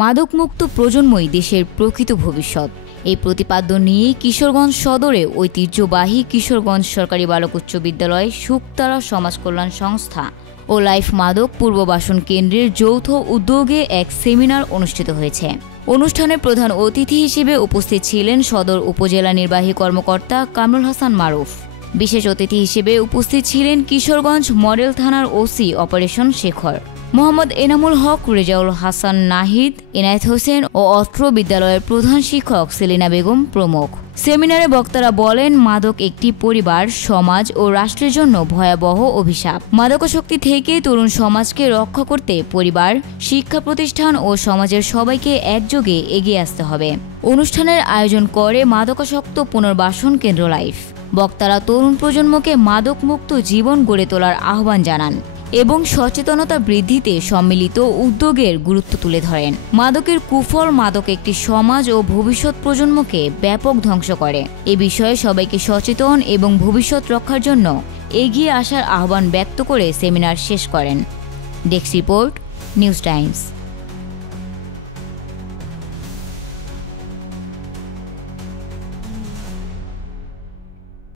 মাদকমুক্ত প্রজন্মই দেশের প্রকৃত ভবিষ্যৎ। এই প্রতিপাদ্য নিয়ে কিশোরগঞ্জ সদরে ঐতিহ্যবাহী কিশোরগঞ্জ সরকারি বালক উচ্চ বিদ্যালয় শুকতারা সমাজ কল্যাণ সংস্থা ও লাইফ মাদক পূর্ববাসন কেন্দ্রের যৌথ উদ্যোগে এক সেমিনার অনুষ্ঠিত হয়েছে। অনুষ্ঠানে প্রধান অতিথি হিসেবে উপস্থিত ছিলেন সদর উপজেলা নির্বাহী কর্মকর্তা কামরুল হাসান মারুফ। বিশেষ অতিথি হিসেবে উপস্থিত ছিলেন কিশোরগঞ্জ মডেল থানার ওসি অপারেশন শেখর, মোহাম্মদ এনামুল হক, রেজাউল হাসান নাহিদ, এনায়েত হোসেন ও অত্র বিদ্যালয়ের প্রধান শিক্ষক সেলিনা বেগম প্রমুখ। সেমিনারে বক্তারা বলেন, মাদক একটি পরিবার, সমাজ ও রাষ্ট্রের জন্য ভয়াবহ অভিশাপ। মাদকাসক্তি থেকে তরুণ সমাজকে রক্ষা করতে পরিবার, শিক্ষা প্রতিষ্ঠান ও সমাজের সবাইকে একযোগে এগিয়ে আসতে হবে। অনুষ্ঠানের আয়োজন করে মাদকাসক্ত পুনর্বাসন কেন্দ্র লাইফ। বক্তারা তরুণ প্রজন্মকে মাদকমুক্ত জীবন গড়ে তোলার আহ্বান জানান এবং সচেতনতা বৃদ্ধিতে সম্মিলিত উদ্যোগের গুরুত্ব তুলে ধরেন। মাদকের কুফল, মাদক একটি সমাজ ও ভবিষ্যৎ প্রজন্মকে ব্যাপক ধ্বংস করে। এ বিষয়ে সবাইকে সচেতন এবং ভবিষ্যৎ রক্ষার জন্য এগিয়ে আসার আহ্বান ব্যক্ত করে সেমিনার শেষ করেন। Desk report, news Times.